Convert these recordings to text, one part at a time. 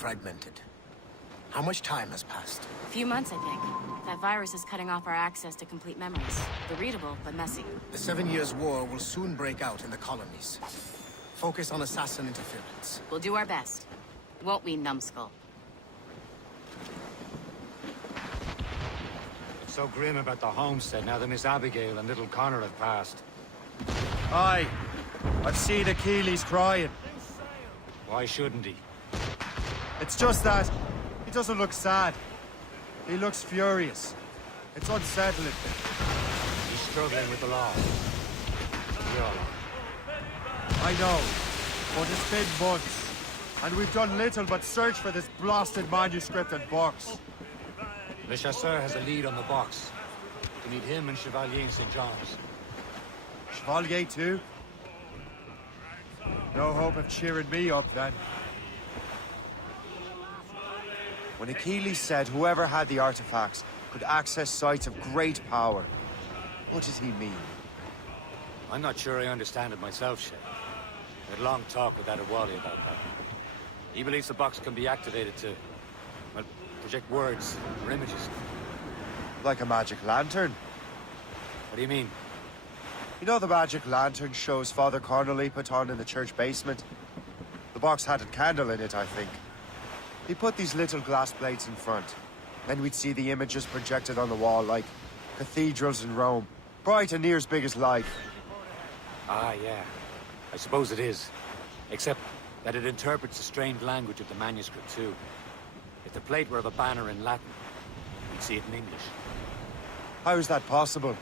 fragmented. How much time has passed? A few months, I think. That virus is cutting off our access to complete memories. They're readable, but messy. The 7 Years' War will soon break out in the colonies. Focus on assassin interference. We'll do our best. Won't we, numbskull? It's so grim about the homestead now that Miss Abigail and little Connor have passed. Aye. I've seen Achilles crying. Why shouldn't he? It's just that he doesn't look sad. He looks furious. It's unsettling. He's struggling with the law. We all are. I know, but it's been months, and we've done little but search for this blasted manuscript and box. Le Chasseur has a lead on the box. We need him and Chevalier in St. John's. Chevalier too? No hope of cheering me up then. When Achilles said whoever had the artifacts could access sites of great power, what did he mean? I'm not sure I understand it myself, Shay. I had a long talk with Adewale about that. He believes the box can be activated to, well, project words or images. Like a magic lantern? What do you mean? You know the magic lantern shows Father Connolly put on in the church basement? The box had a candle in it, I think. He put these little glass plates in front. Then we'd see the images projected on the wall like cathedrals in Rome. Bright and near as big as life. Ah, yeah. I suppose it is. Except that it interprets the strained language of the manuscript, too. If the plate were of a banner in Latin, we'd see it in English. How is that possible?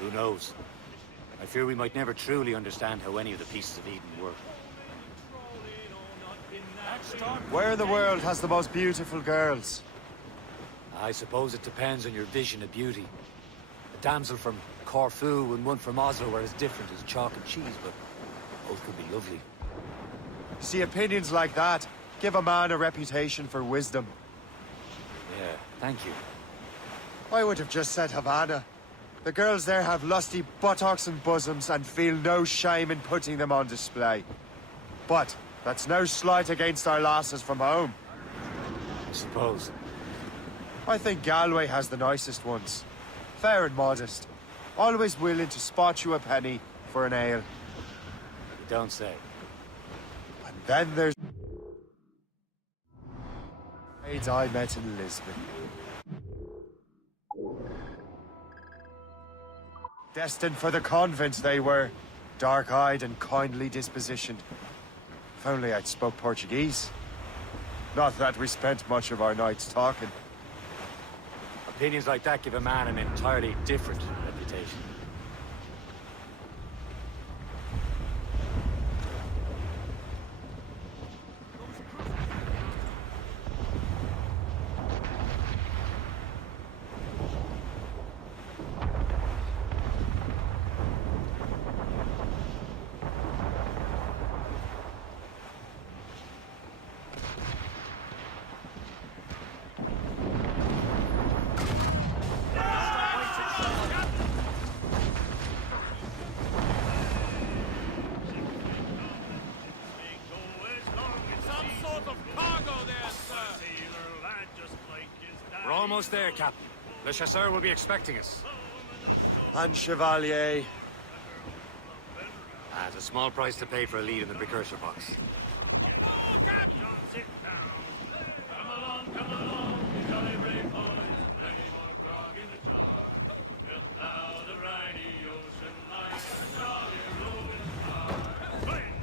Who knows? I fear we might never truly understand how any of the pieces of Eden work. Where in the world has the most beautiful girls? I suppose it depends on your vision of beauty. A damsel from Corfu and one from Oslo are as different as chalk and cheese, but both could be lovely. See, opinions like that give a man a reputation for wisdom. Yeah, thank you. I would have just said Havana. The girls there have lusty buttocks and bosoms and feel no shame in putting them on display. But that's no slight against our lasses from home. I suppose. I think Galway has the nicest ones. Fair and modest. Always willing to spot you a penny for an ale. You don't say. And then there's... maids I met in Lisbon. Destined for the convent they were. Dark-eyed and kindly dispositioned. If only I'd spoke Portuguese. Not that we spent much of our nights talking. Opinions like that give a man an entirely different reputation. We're almost there, Captain. Le Chasseur will be expecting us. And Chevalier. That's a small price to pay for a lead in the precursor box.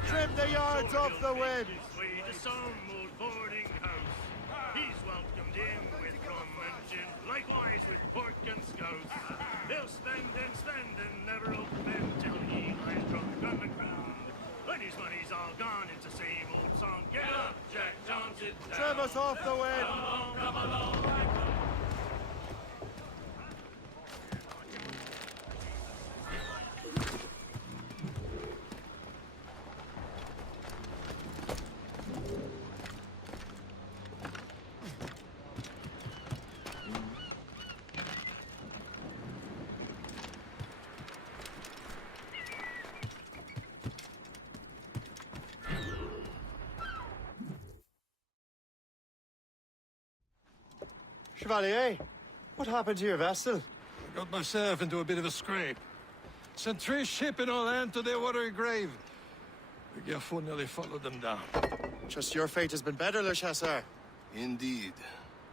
Trim the yards off the wind! He's welcomed in with rum and gin, likewise with pork and scouts. He'll spend and never open till he lies drunk on the ground. When his money's all gone, it's the same old song. Get up, Jack John, sit down. Trim us off the wind! Come along. Chevalier, what happened to your vessel? I got myself into a bit of a scrape. Sent 3 ships in our land to their watery grave. The Gerfaut nearly followed them down. Just your fate has been better, Le Chasseur. Indeed.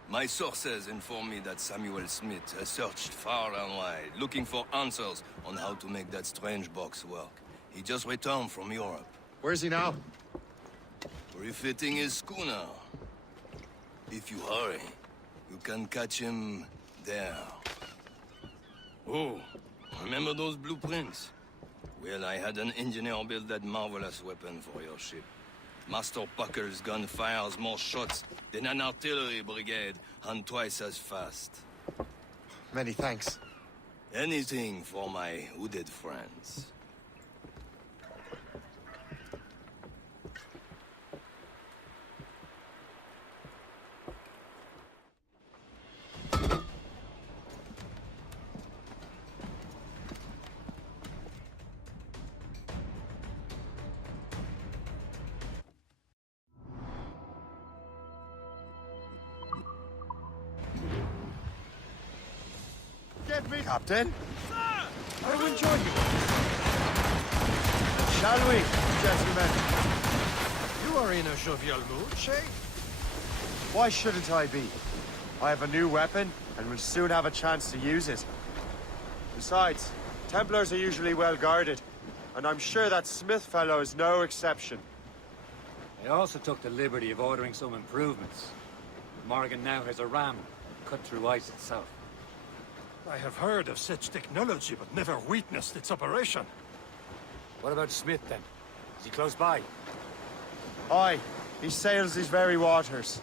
My sources inform me that Samuel Smith has searched far and wide, looking for answers on how to make that strange box work. He just returned from Europe, Where's he now? refitting his schooner. If you hurry, you can catch him there. Oh, remember those blueprints? Well, I had an engineer build that marvelous weapon for your ship. Master Puckle's gun fires more shots than an artillery brigade, and twice as fast. Many thanks. Anything for my hooded friends. Get me, Captain. I will join you. Shall we, gentlemen? You are in a jovial mood, Shay? Why shouldn't I be? I have a new weapon, and will soon have a chance to use it. Besides, Templars are usually well guarded, and I'm sure that Smith fellow is no exception. I also took the liberty of ordering some improvements. Morgan now has a ram cut through ice itself. I have heard of such technology, but never witnessed its operation. What about Smith, then? Is he close by? Aye, he sails these very waters,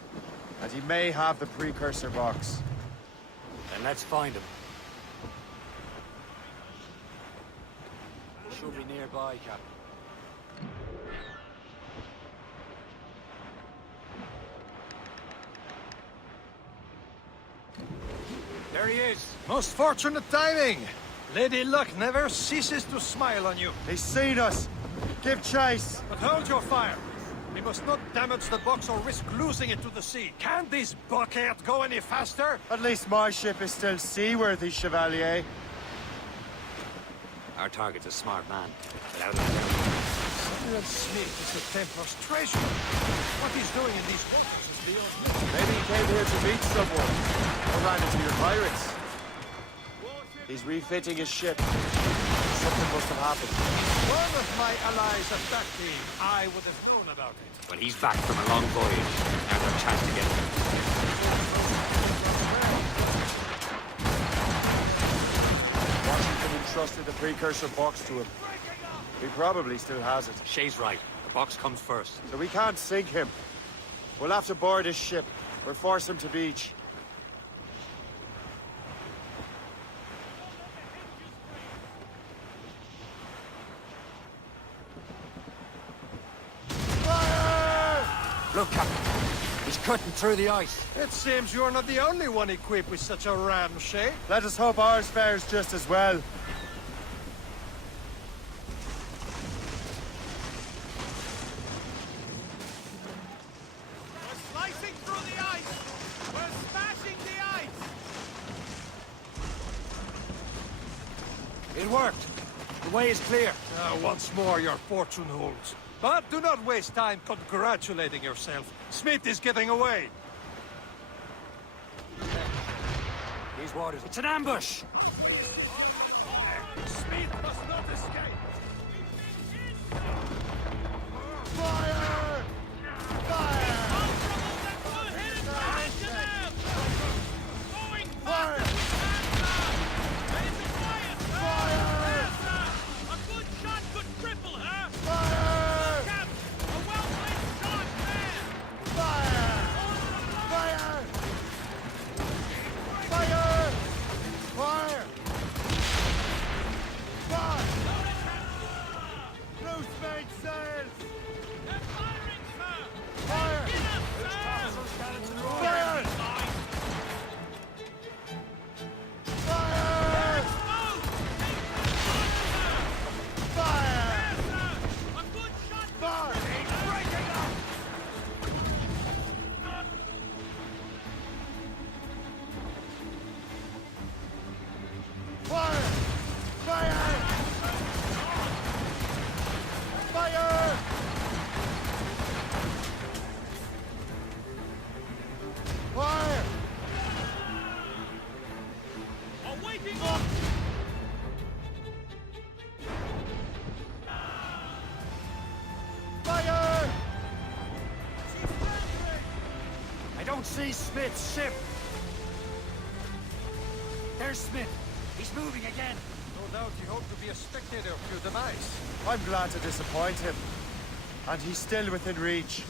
and he may have the precursor box. Then let's find him. He should be nearby, Captain. There he is! Most fortunate timing! Lady Luck never ceases to smile on you. He's seen us! Give chase! But hold your fire! We must not damage the box or risk losing it to the sea. Can this bucket go any faster? At least my ship is still seaworthy, Chevalier. Our target's a smart man. Without a doubt. Samuel Smith is the Templar's treasure. What he's doing in these waters is beyond me. Maybe he came here to meet someone, or ran into your pirates. He's refitting his ship. Something must have happened. One of my allies attacked me. I would have known about it. Well, he's back from a long voyage. Now's our chance to get him. Washington entrusted the precursor box to him. He probably still has it. Shay's right. The box comes first. So we can't sink him. We'll have to board his ship, or force him to beach. Look, Captain. He's cutting through the ice. It seems you're not the only one equipped with such a ram, Shay. Let us hope ours fares just as well. We're slicing through the ice! We're smashing the ice! It worked. The way is clear. Once more your fortune holds. But do not waste time congratulating yourself. Smith is getting away. These waters. It's an ambush! Smith must not escape. Fire! Fire! Fire! A good shot could cripple her! Fire! Cap, a well-placed shot, man! Fire! Fire! Fire! Fire! Fire! Loose make sails! don't see Smith's ship! There's Smith. He's moving again. No doubt he hoped to be a spectator of your demise. I'm glad to disappoint him. And he's still within reach.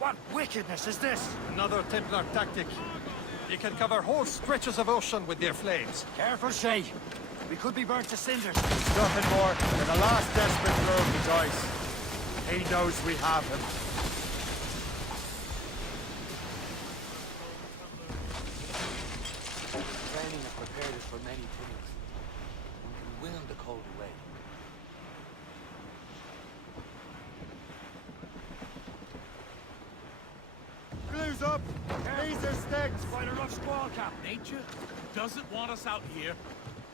What wickedness is this? Another Templar tactic. You can cover whole stretches of ocean with their flames. Careful, Shay. We could be burnt to cinders. Nothing more than the last desperate throw of the dice. He knows we have him. Training has prepared us for many things. One can will the cold away. Blue's up! These are sticks! Quite a rough squall, Cap. Nature doesn't want us out here.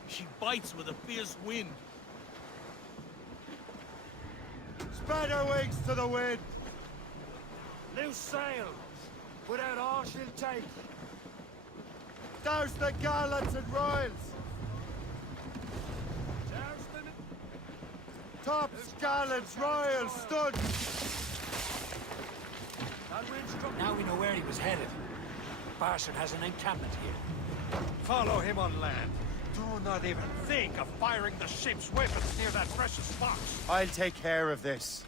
She bites with a fierce wind. Spread her wings to the wind! Loose sail. Put out all she'll take. Douse the gallants and royals! Tops, gallants, royals, stood! Now we know where he was headed. Bastard has an encampment here. Follow him on land. Do not even think of firing the ship's weapons near that precious box. I'll take care of this.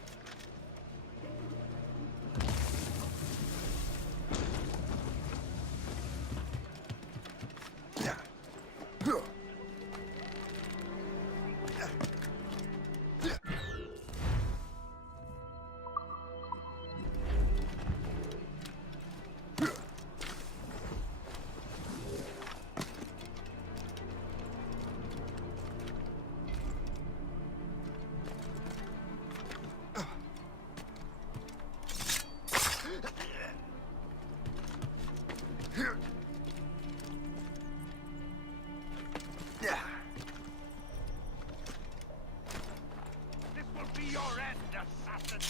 This will be your end, assassin!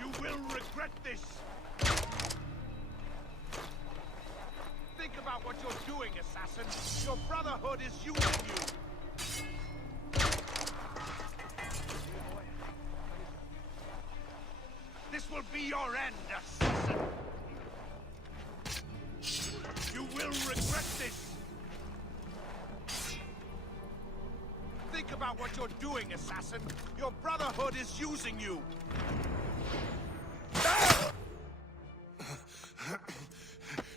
You will regret this! Think about what you're doing, assassin! Your brotherhood is using you! This will be your end, assassin! You will regret this! Think about what you're doing, assassin! Your brotherhood is using you!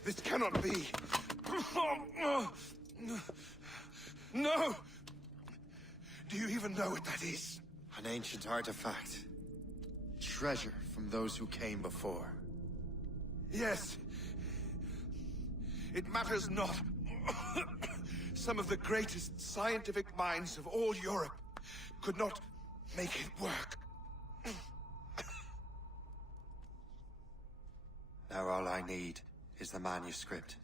This cannot be. No! Do you even know what that is? An ancient artifact. Treasure from those who came before. Yes. It matters not. Some of the greatest scientific minds of all Europe could not make it work. Now all I need is the manuscript,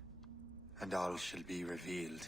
and all shall be revealed.